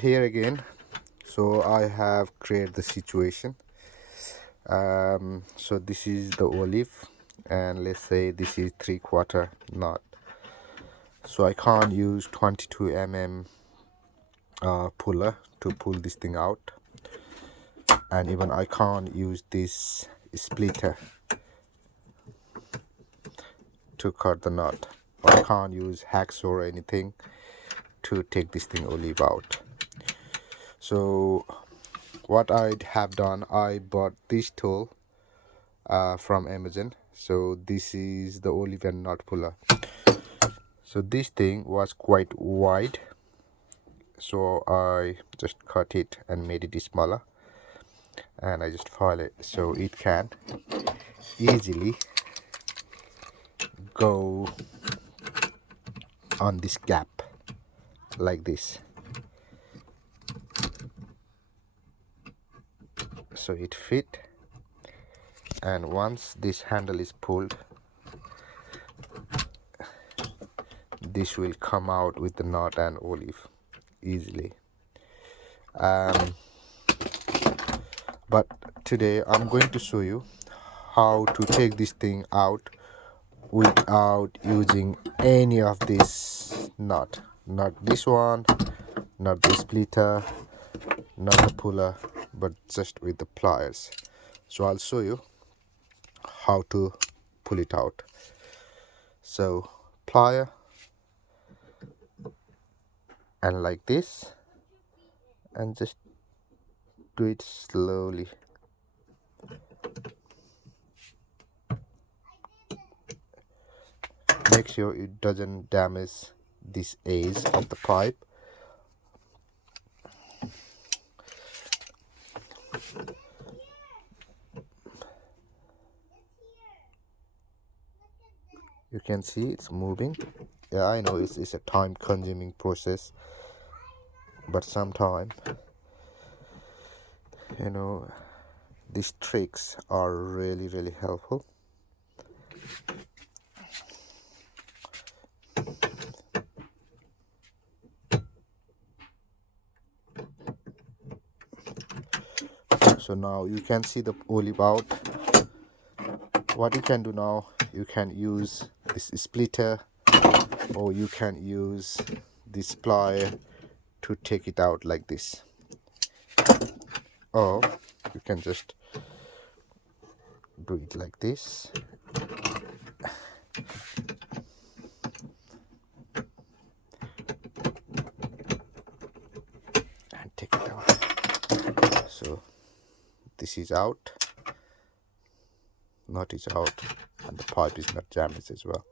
Here again, so I have created the situation. So this is the olive, and let's say this is 3/4 knot. So I can't use 22 mm puller to pull this thing out, and even I can't use this splitter to cut the knot. I can't use hacksaw or anything to take this thing olive out. So what I have done, I bought this tool from Amazon. So this is the olive and knot puller. So this thing was quite wide, so I just cut it and made it smaller, and I just file it so it can easily go on this gap like this. So it fit, and once this handle is pulled, this will come out with the knot and olive easily. But today I'm going to show you how to take this thing out without using any of this knot. Not this one, not the splitter, not the puller, but just with the pliers. So I'll show you how to pull it out. So plier, and like this, and just do it slowly. Make sure it doesn't damage this edge of the pipe. You can see it's moving. Yeah, I know it's a time consuming process, but sometimes, these tricks are really helpful. So now you can see the olive out. What you can do now, you can use this splitter, or you can use this plier to take it out like this, or you can just do it like this. And take it out. So this is out, knot is out, and the pipe is not damaged as well.